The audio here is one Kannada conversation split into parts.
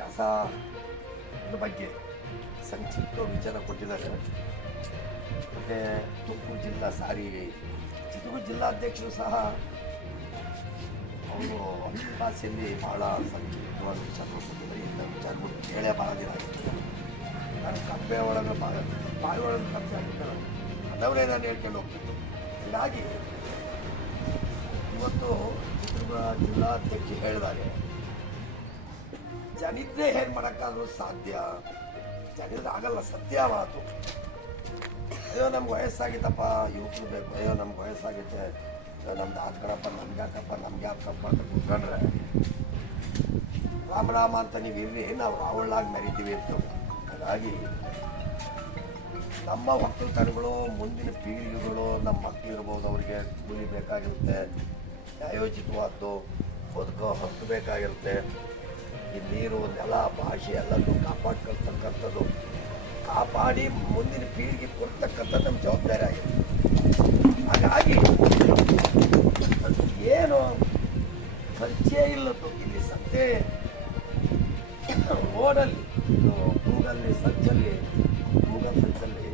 ಕಸ ಬಗ್ಗೆ ಸಂಕ್ಷಿಪ್ತ ವಿಚಾರ ಕೊಟ್ಟಿದ್ದಾರೆ. ಮತ್ತು ತುಮಕೂರು ಜಿಲ್ಲಾ ಸಾರಿ, ಚಿತ್ರದುರ್ಗ ಜಿಲ್ಲಾಧ್ಯಕ್ಷರು ಸಹ ಅವರು ಭಾಷೆಯಲ್ಲಿ ಭಾಳ ಸಂಕ್ಷಿಪ್ತವಾದ ವಿಚಾರ ಕೊಟ್ಟಿದ್ದಾರೆ. ಇಂಥ ವಿಚಾರಗಳು ಕೇಳೇ ಭಾಳ ದಿನ ಆಗಿತ್ತು ನಾನು ಕಪ್ಪೆ ಒಳಗೆ ಭಾಳ ಬಾಯಿ ಒಳಗೆ ಖರ್ಚು ಆಗಿದ್ದಾರೆ ಅದವರೇ ನಾನು ಹೇಳ್ಕೊಂಡು ಹೋಗ್ತಿದ್ದೆ. ಹೀಗಾಗಿ ಇವತ್ತು ಚಿತ್ರದುರ್ಗ ಜಿಲ್ಲಾಧ್ಯಕ್ಷ ಹೇಳಿದಾಗೆ ಜನಿದ್ರೆ ಏನು ಮಾಡೋಕ್ಕಾದ್ರೂ ಸಾಧ್ಯ? ಜನಿದ್ರೆ ಆಗಲ್ಲ ಸತ್ಯ ಮಾತು ಅಯ್ಯೋ, ನಮ್ಗೆ ವಯಸ್ಸಾಗಿತ್ತಪ್ಪ. ಯುವಕರು ಬೇಕು. ಅಯ್ಯೋ, ನಮ್ಗೆ ವಯಸ್ಸಾಗಿತ್ತೆ ನಮ್ದು ಆತ್ಕಡಪ್ಪ ನಮ್ಗೆ ಯಾಕಪ್ಪ ನಮ್ಗೆ ಯಾಕಪ್ಪ ಅಂತ ಕೂತ್ಕೊಂಡ್ರೆ. ರಾಮ ರಾಮ ಅಂತ ನೀವು ಇರ್ರಿ. ನಾವು ರಾವಳ್ಳಾಗಿ ಮರಿತೀವಿ ಅಂತ. ಹಾಗಾಗಿ ನಮ್ಮ ಒಕ್ಕಲ್ತನಗಳು ಮುಂದಿನ ಪೀಳಿಗೆಗಳು, ನಮ್ಮ ಮಕ್ಕಳು ಇರ್ಬೋದು, ಅವರಿಗೆ ಕೂಲಿ ಬೇಕಾಗಿರುತ್ತೆ. ನ್ಯಾಯೋಚಿತವಾದ್ದು, ಬದುಕೋ ಹಕ್ಕು ಬೇಕಾಗಿರುತ್ತೆ. ಈ ನೀರು, ನೆಲ, ಭಾಷೆ ಎಲ್ಲದೂ ಕಾಪಾಡ್ಕೊಳ್ತಕ್ಕಂಥದ್ದು. ಕಾಪಾಡಿ ಮುಂದಿನ ಪೀಳಿಗೆ ಕೊಡ್ತಕ್ಕಂಥದ್ದು ನಮ್ಮ ಜವಾಬ್ದಾರಿ ಆಗಿದೆ ಹಾಗಾಗಿ ಅದು ಏನು ಪರಿಚಯ ಇಲ್ಲದ್ದು, ಇಲ್ಲಿ ಸತ್ಯ. ರೋಡಲ್ಲಿ ಗೂಗಲ್ಲಿ ಸರ್ಚಲ್ಲಿ ಗೂಗಲ್ ಸರ್ಚಲ್ಲಿ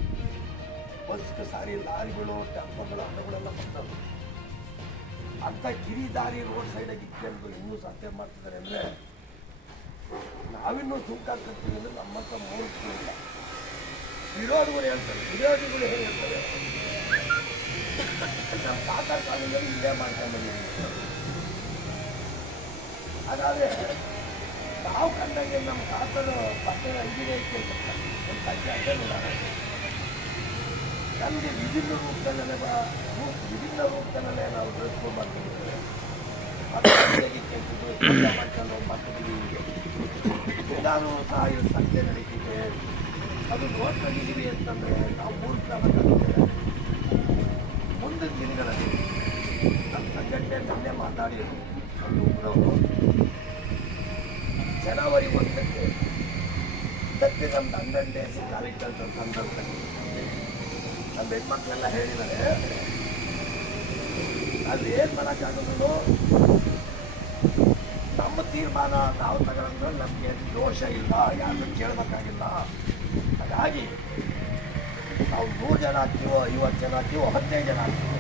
ಬಸ್ ಸಾರಿ ಲಾರಿಗಳು ಟೆಂಪೋಗಳು ಹಣ್ಣುಗಳೆಲ್ಲ ಬರ್ತವೆ. ಅಂಥ ಕಿರಿದಾರಿ ರೋಡ್ ಸೈಡಾಗಿ ಇಟ್ಕೊಂಡು ಇನ್ನೂ ಸತ್ಯ ಮಾಡ್ತಿದ್ದಾರೆ ಅಂದರೆ ನಾವಿನ್ನೂ ಸುಂಕ ಕಟ್ತೀವಿ ಅಂದ್ರೆ ನಮ್ಮಂತ ಮೂರ್ತಿ ಇಲ್ಲ. ವಿರೋಧಿಗಳು ಹೇಳ್ತಾರೆ. ವಿರೋಧಿಗಳು ಹೇಳ್ತಾರೆ? ನಮ್ಮ ತಾತ ಕಾಲದಲ್ಲಿ ಇದೇ ಮಾಡ್ಕೊಂಡು ಅದಾದ್ರೆ ನಾವು ಕಂಡಂಗೆ ನಮ್ಮ ಒಂದು ಬಟ್ಟೆ ಅಡ್ಡ ನೋಡೋಣ. ನಮಗೆ ವಿಭಿನ್ನ ರೂಪದಲ್ಲೇ ವಿಭಿನ್ನ ರೂಪದಲ್ಲೇ ನಾವು ಡ್ರೆಸ್ಗಳು ನಾನು ಸಹ ಸಂಖ್ಯೆ ನಡೀತಿದೆ. ಅದು ನೋಡ್ಕೊಂಡಿದ್ದೀವಿ ಅಂತಂದರೆ ನಾವು ಮೂರ್ಖರಾಗಬೇಕಾಗುತ್ತೆ ಮುಂದಿನ ದಿನಗಳಲ್ಲಿ ನಮ್ಮ ಸಂಘಟನೆ ತಂದೆ ಮಾತಾಡಿ ಅವರು ಜನವರಿ ಒಂದಕ್ಕೆ ಸತ್ಯ ನಮ್ಮ ಹನ್ನೆರಡು ಡೇಸ್ ಕಾರ್ಯಕ್ರಮದ ಸಂದರ್ಭದಲ್ಲಿ ನಮ್ಮ ಹೆಣ್ಮಕ್ಳೆಲ್ಲ ಹೇಳಿದ್ದಾರೆ. ಅಲ್ಲಿ ಏನು ಮಾಡೋಕ್ಕಾಗೋದು? ನಮ್ಮ ತೀರ್ಮಾನ ನಾವು ತಗೊಂಡ್ರೆ ನಮಗೆ ದೋಷ ಇಲ್ಲ, ಯಾರನ್ನು ಕೇಳಬೇಕಾಗಿಲ್ಲ. ಹಾಗಾಗಿ ನಾವು ನೂರು ಜನ ಆಗ್ತೀವೋ, ಐವತ್ತು ಜನ ಆಗ್ತೀವೋ, ಹದಿನೈದು ಜನ ಆಗ್ತೀವೋ,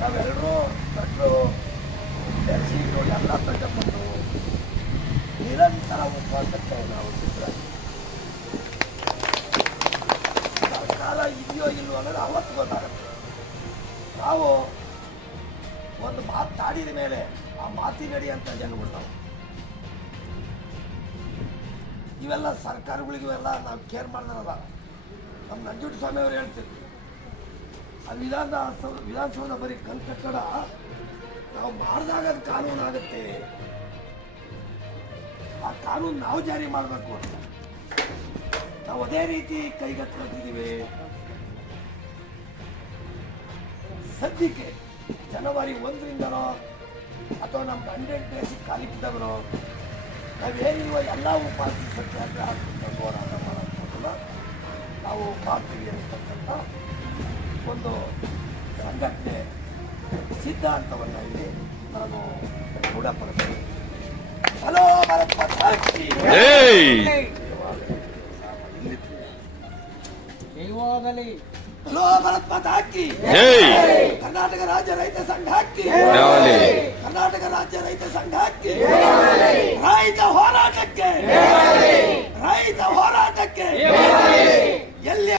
ನಾವೆಲ್ಲರೂ ದೊಡ್ಡ ಬೆಡ್ಶೀಟು ಎಲ್ಲ ತಗೊಂಡ್ಬಂದು ನಿರಂತರ ಉಪವಾಸಕ್ಕೆ ನಾವು ನಾವು ಕಾಲ ಇದೆಯೋ ಇಲ್ಲವೋ ಅನ್ನೋದು ಅವತ್ತು ಗೊತ್ತಾಗುತ್ತೆ. ನಾವು ಒಂದು ಮಾತಾಡಿದ ಮೇಲೆ ಆ ಮಾತಿನಡಿ ಅಂತ ಜನ ಬಿಡ್ತಾವೆ ಇವೆಲ್ಲ ಸರ್ಕಾರಗಳಿಗೆ ಇವೆಲ್ಲ ನಾವು ಕೇರ್ ಮಾಡ್ದಾರಲ್ಲ ನಮ್ಮ ನಂಜುಂಡ ಸ್ವಾಮಿ ಅವರು ಹೇಳ್ತಿದ್ರು. ಆ ವಿಧಾನ ವಿಧಾನಸೌಧ ಬರೀ ಕಲ್ ಕಟ್ಟಡ ನಾವು ಮಾಡಿದಾಗ ಅದು ಕಾನೂನು ಆಗುತ್ತೆ. ಆ ಕಾನೂನು ನಾವು ಜಾರಿ ಮಾಡಬೇಕು ಅಂತ. ನಾವು ಅದೇ ರೀತಿ ಕೈಗೆತ್ತಿದ್ದೀವಿ ಸದ್ಯಕ್ಕೆ ಜನವರಿ ಒಂದರಿಂದನೋ ಅಥವಾ ನಮ್ಮ ಹಂಡ್ರೆಡ್ ಡೇಸ್ ಖಾಲಿ ನಾವೇನಿರುವ ಎಲ್ಲ ಉಪಾಸಿ ಸತ್ಯಾಗ್ರಹ ಹೋರಾಟ ಮಾಡೋದನ್ನ ನಾವು ಮಾಡ್ತೀವಿ ಅಂತಕ್ಕಂಥ ಒಂದು ಸಂಘಟನೆ ಸಿದ್ಧಾಂತವನ್ನು ಇಲ್ಲಿ ನಾನು ರೂಢಪಡಿಸ್ತೀನಿ ಹಲೋ, ಭಾರತ್ ಹಾಕಿ. ಕರ್ನಾಟಕ ರಾಜ್ಯ ರೈತ ಸಂಘ ಹಾಕಿ. ಕರ್ನಾಟಕ ರಾಜ್ಯ ರೈತ ಸಂಘ ಹಾಕಿ. ರೈತ